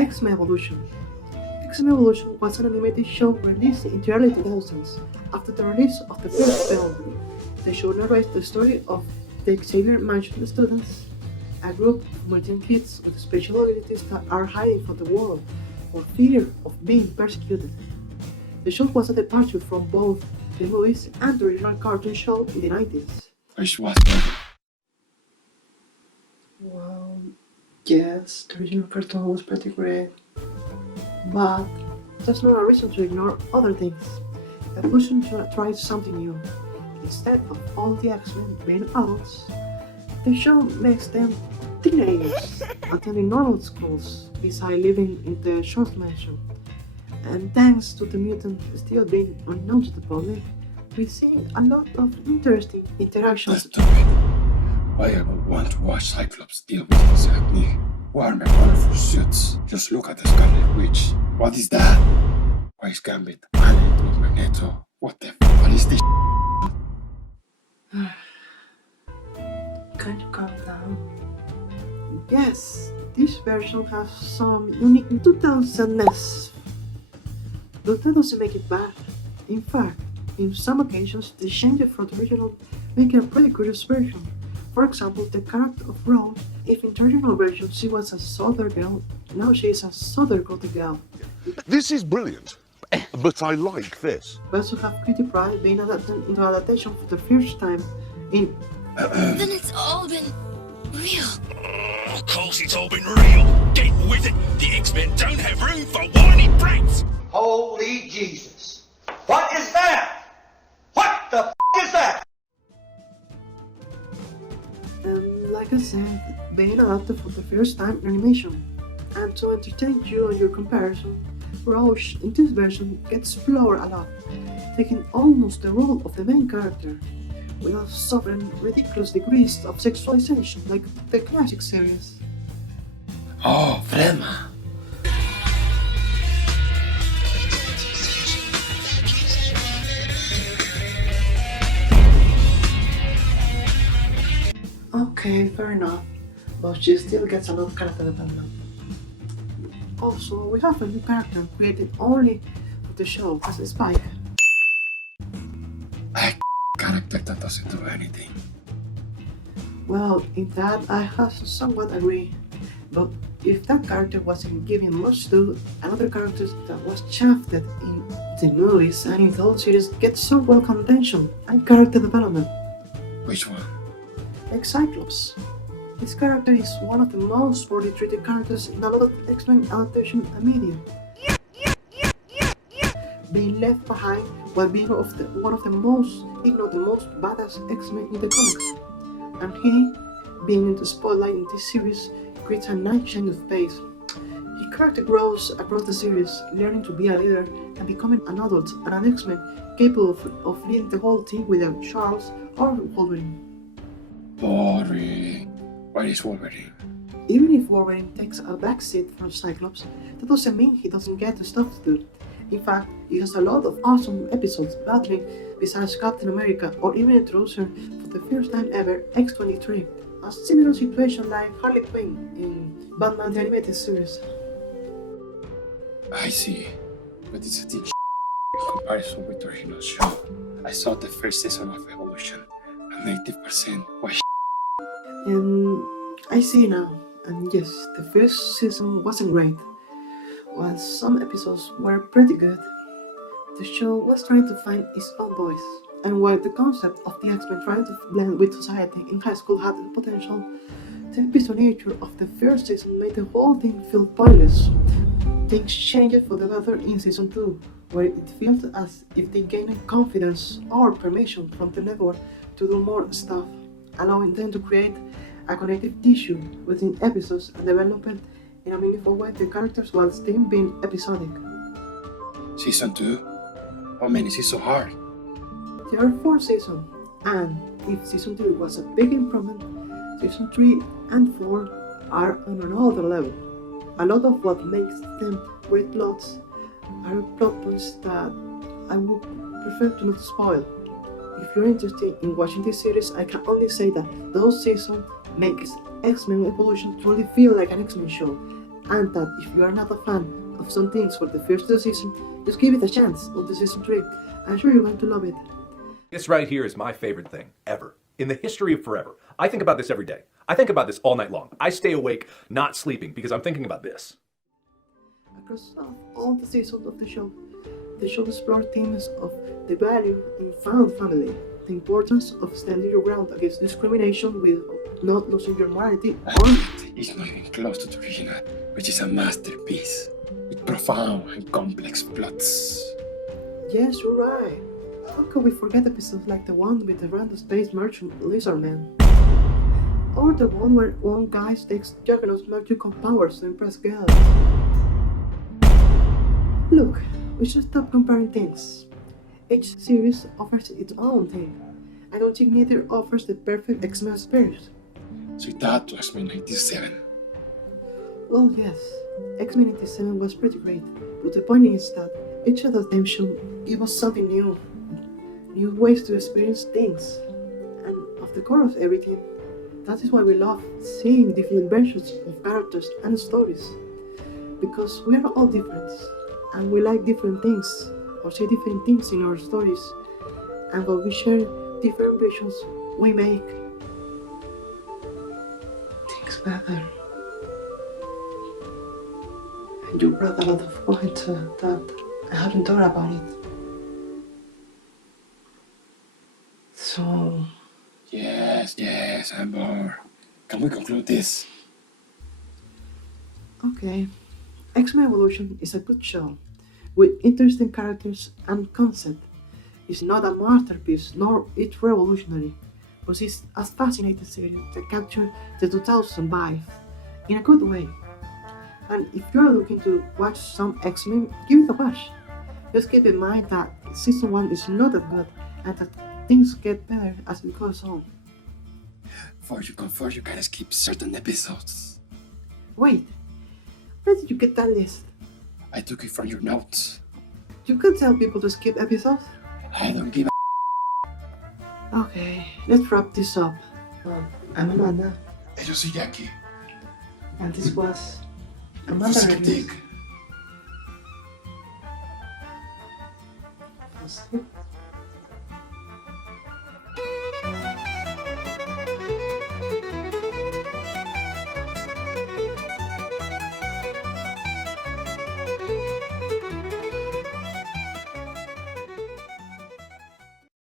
Xmen Evolution. Xmen Evolution was an animated show released in the early 2000s. After the release of the first film, the show narrates the story of the Xavier Mansion students, a group of mutant kids with special abilities that are hiding from the world for fear of being persecuted. The show was a departure from both the movies and the original cartoon show in the 90's. Which was better? Well, yes, the original cartoon was pretty great, but that's not a reason to ignore other things. Evolution tried something new. Instead of all the X-Men being adults, the show makes them teenagers, attending normal schools beside living in the short mansion. And thanks to the mutant still being unknown to the public, we see a lot of interesting interactions. That's stupid. Why I would want to watch Cyclops deal with his acne? Wear my colorful suits. Just look at the Scarlet Witch. What is that? Why is Gambit married with Magneto? What the what is this? Can you calm down? Yes, this version has some unique 2000ness, but that doesn't make it bad. In fact, in some occasions, the changes from the original make a pretty curious version. For example, the character of Rose, if in the original version she was a southern girl, now she is a southern gothic girl. This is brilliant, but I like this. We also have Kitty Pryde being adapted into adaptation for the first time in Then it's all been real. Of course it's all been real. Get with it. The X-Men don't have room for whiny brats. Holy Jesus. What is that? What the is that? like I said, being adapted for the first time in animation. And to entertain you on your comparison, Roche in this version gets explored a lot, taking almost the role of the main character, without suffering ridiculous degrees of sexualization like the classic series. Oh, Fredma. Okay, fair enough, but she still gets a lot of character development. Also, we have a new character created only for the show as a Spike. A character that doesn't do anything. Well, in that I have somewhat agree, but if that character wasn't given much to, another character that was shafted in the movies and in the whole series gets some welcome attention and character development, Which one? like Cyclops. This character is one of the most poorly treated characters in a lot of X-Men adaptation and media. Being left behind while being one of the most, if not the most badass X-Men in the comics. And he, being in the spotlight in this series, creates a nice change of pace. His character grows across the series, learning to be a leader and becoming an adult and an X-Men capable of leading the whole team without Charles or Wolverine. Boring. Where is Wolverine? Even if Wolverine takes a backseat from Cyclops, that doesn't mean he doesn't get the stuff to do. In fact, he has a lot of awesome episodes battling besides Captain America, or even introducing for the first time ever X-23, a similar situation like Harley Quinn in Batman the Animated Series. I see. But it's a deep in comparison with the original show. I saw the first season of Evolution, and 80% was And I see now, and yes, the first season wasn't great. While some episodes were pretty good, the show was trying to find its own voice. And while the concept of the X-Men trying to blend with society in high school had the potential, the episode nature of the first season made the whole thing feel pointless. Things changed for the better in season 2, where it felt as if they gained confidence or permission from the network to do more stuff, allowing them to create a connective tissue within episodes and development in a meaningful way the characters while still being episodic. Season 2? How many is so hard? There are 4 seasons, and if season 2 was a big improvement, season 3 and 4 are on another level. A lot of what makes them great plots are plot points that I would prefer to not spoil. If you're interested in watching this series, I can only say that those seasons makes X-Men Evolution truly feel like an X-Men show, and that if you are not a fan of some things for the first 2 seasons, just give it a chance on the season 3. I'm sure you're going to love it. This right here is my favorite thing ever in the history of forever. I think about this every day. I think about this all night long. I stay awake, not sleeping, because I'm thinking about this. Across all the seasons of the show explored themes of the value in found family, the importance of standing your ground against discrimination with not losing your morality, or It's not even close to the original, which is a masterpiece with profound and complex plots. yes, you're right. How could we forget episodes like the one with the random space merchant Lizardman? Or the one where one guy takes Juggernaut's magical powers to impress girls? Look, we should stop comparing things. Each series offers its own thing. I don't think neither offers the perfect Xmen experience. So that was my 97. Well, yes, X-Men 97 was pretty great, but the point is that each of them should give us something new ways to experience things, and at the core of everything, that is why we love seeing different versions of characters and stories, because we are all different, and we like different things, or see different things in our stories, and when we share different visions, we make things better. And you brought a lot of points that I hadn't thought about it. So, Yes, I'm bored. Can we conclude this? okay. X-Men Evolution is a good show, with interesting characters and concept. It's not a masterpiece, nor it's revolutionary, but it's a fascinating series that captured the 2000 vibe in a good way. And if you're looking to watch some X-Men, give it a watch. Just keep in mind that season 1 is not that good, and that things get better as it goes on. For you comfort, you can skip certain episodes. Wait, where did you get that list? I took it from your notes. You can tell people to skip episodes? I don't give a Okay, let's wrap this up. I'm Amanda, Yo soy Jackie. and this was Fue Amanda Reviews. critique. Así.